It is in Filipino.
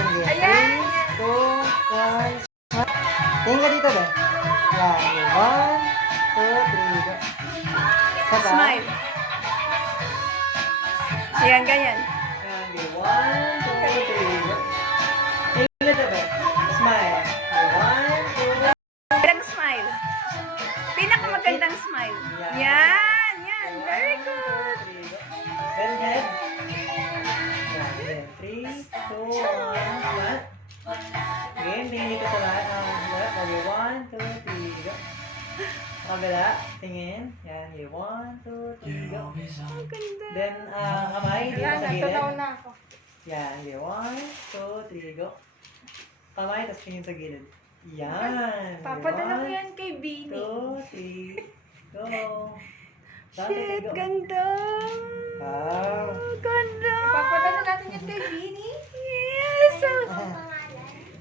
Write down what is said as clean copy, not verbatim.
Yan, game. Ayan. 3, 2, 1, smile. Tingin ka dito ba? Yan, game. 1, 2, 3, go. Isa pa. Smile. Yan, ganyan. Yan, game. 1, 2, 3, go. Tingin ka dito ba? Smile. Game. 1, 2, Magandang smile. Pinakamagandang smile. Yan, yan. Very good. 3, go. Bend head. Yan, game. 3, 2, 1, flat. Game, tingin dito sa lahat. Okay, 1, 2, 3, go. Kabila, tingin. Yan, game. 1, 2, 3, go. Ang ganda. Then, kamay dito Yan, sa gilid. natunaw na ako. Yan, game. 1, 2, 3, go. Kamay, tapos tingin sa gilid. Yan. Papadala ko yan kay Bini. 2, 3, go. Tapos, Shit, go. ganda.